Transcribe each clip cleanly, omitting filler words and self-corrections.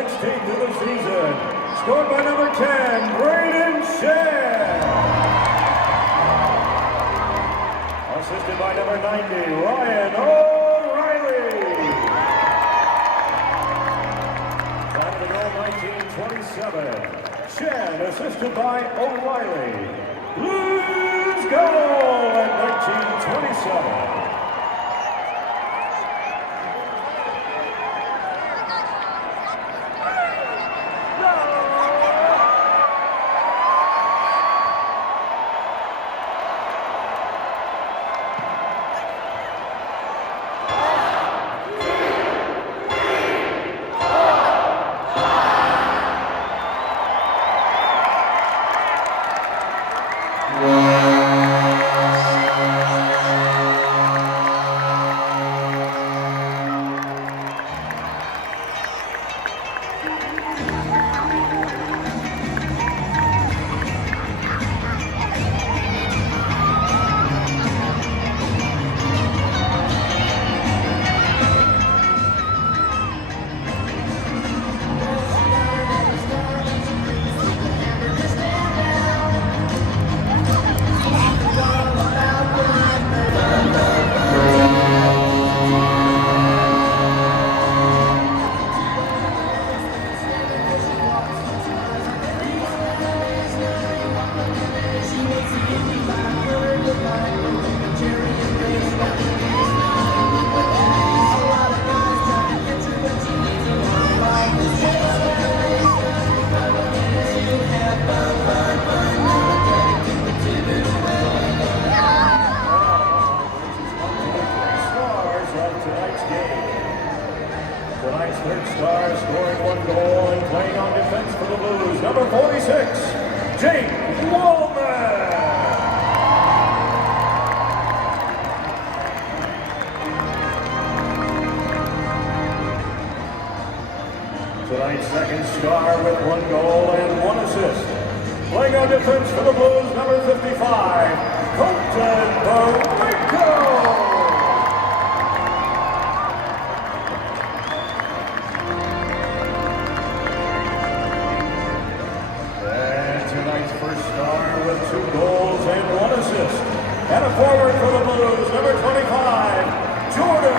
16th of the season. Scored by number 10, Brayden Schenn. Assisted by number 90, Ryan O'Reilly. Time of the goal, 1927. Schenn assisted by O'Reilly. Blues goal at 1927. Tonight's third star scoring one goal and playing on defense for the Blues, number 46, Walman. Tonight's second star with one goal and one assist. Playing on defense for the Blues, number 55, Colton Parayko. With 2 goals and 1 assist. And a forward for the Blues, number 25, Kyrou.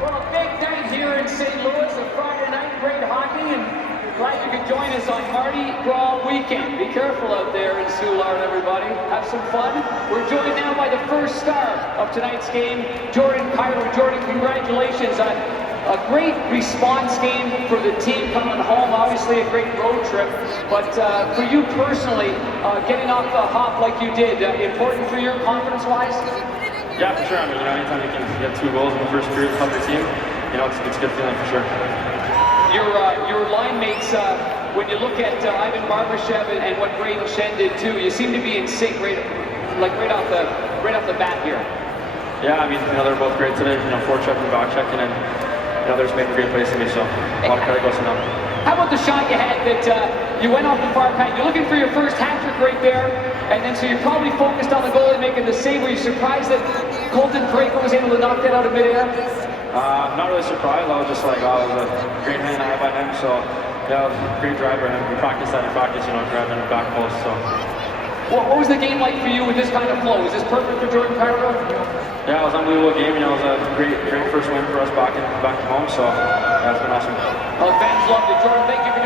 Well, a big night here in St. Louis, a Friday night, great hockey, and glad you could join us on Mardi Gras weekend. Be careful out there in Soulard, everybody. Have some fun. We're joined now by the first star of tonight's game, Kyrou. Jordan, congratulations on a great response game for the team coming home. Obviously a great road trip, but for you personally, getting off the hop like you did, important for your confidence-wise? Yeah, for sure. I mean, anytime you can get 2 goals in the first period to help your team, it's a good feeling for sure. Your line mates, when you look at Ivan Barbashev and what Brayden Schenn did too, you seem to be in sync right off the bat here. Yeah, I mean, they're both great today. Forechecking, back-checking, and they're just making great plays to me. So a lot of credit goes to them. How about the shot you had that you went off the far pad? You're looking for your first hat trick right there, and then so you're probably focused on the goalie making the save. Were you surprised that Colton Parayko was able to knock that out of midair? Not really surprised. I was just like, oh, it was a great hand I had by him. So, yeah, it was a great driver. And we practiced that in practice, grabbing the back post. So, what was the game like for you with this kind of flow? Is this perfect for Kyrou? Yeah, it was an unbelievable game. It was a great first win for us back home. So, yeah, it's been awesome. Well, fans loved it. Jordan, thank you for